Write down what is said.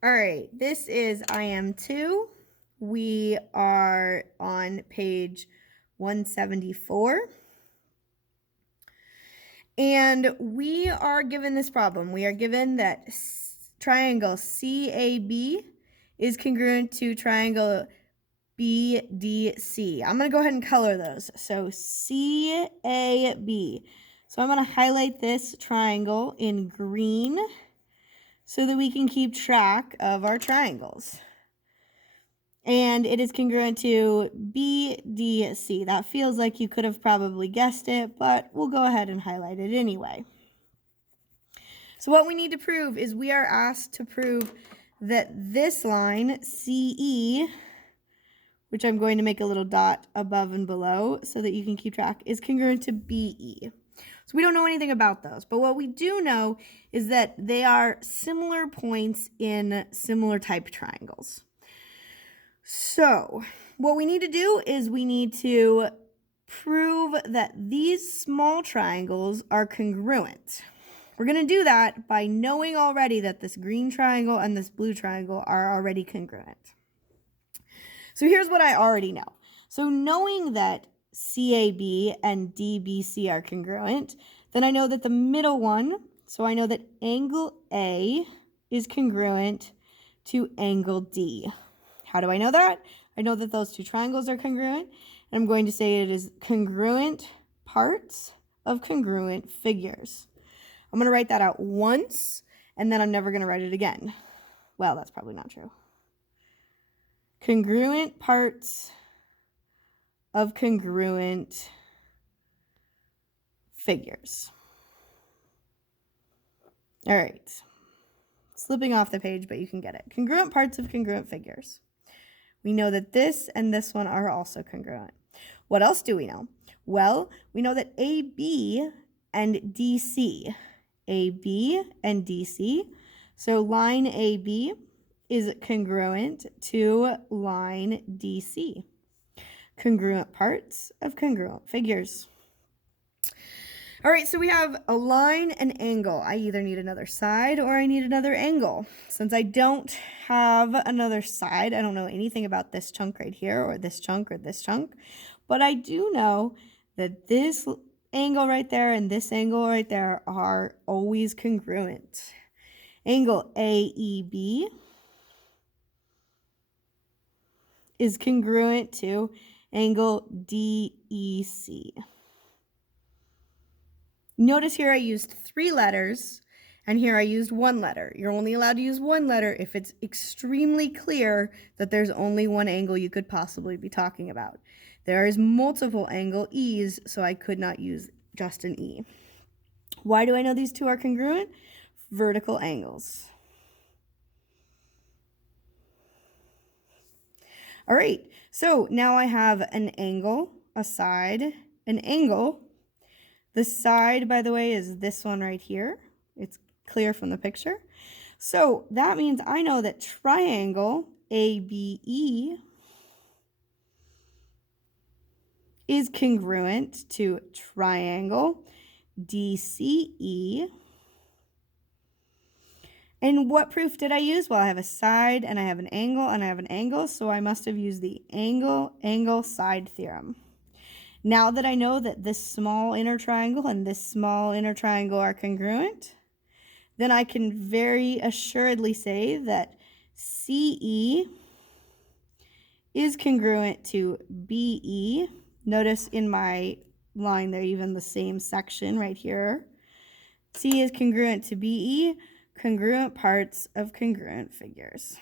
All right, this is IM2. We are on page 174. And we are given this problem. We are given that triangle CAB is congruent to triangle BDC. I'm going to go ahead and color those. So CAB. So I'm going to highlight this triangle in green so that we can keep track of our triangles. And it is congruent to BDC. That feels like you could have probably guessed it, but we'll go ahead and highlight it anyway. So what we need to prove is we are asked to prove that this line, CE, which I'm going to make a little dot above and below so that you can keep track, is congruent to BE. So we don't know anything about those, but what we do know is that they are similar points in similar type triangles. So what we need to do is we need to prove that these small triangles are congruent. We're going to do that by knowing already that this green triangle and this blue triangle are already congruent. So here's what I already know. So knowing that CAB and DBC are congruent, then I know that the middle one, so I know that angle A is congruent to angle D. How do I know that? I know that those two triangles are congruent, and I'm going to say it is congruent parts of congruent figures. I'm going to write that out once, and then I'm never going to write it again. Well, that's probably not true. Congruent parts of congruent figures. All right. Slipping off the page, but you can get it. Congruent parts of congruent figures. We know that this and this one are also congruent. What else do we know? Well, we know that AB and DC. AB and DC. So line AB is congruent to line DC. Congruent parts of congruent figures. All right, so we have a line and angle. I either need another side or I need another angle. Since I don't have another side, I don't know anything about this chunk right here or this chunk or this chunk, but I do know that this angle right there and this angle right there are always congruent. Angle AEB is congruent to angle DEC. Notice here I used 3 letters, and here I used 1 letter. You're only allowed to use 1 letter if it's extremely clear that there's only one angle you could possibly be talking about. There is multiple angle E's, so I could not use just an E. Why do I know these two are congruent? Vertical angles. All right, so now I have an angle, a side, an angle. The side, by the way, is this one right here. It's clear from the picture. So that means I know that triangle ABE is congruent to triangle DCE. And what proof did I use? Well, I have a side and I have an angle and I have an angle, so I must have used the angle-side theorem. Now that I know that this small inner triangle and this small inner triangle are congruent, then I can very assuredly say that CE is congruent to BE. Notice in my line they're even the same section right here. C is congruent to BE, congruent parts of congruent figures.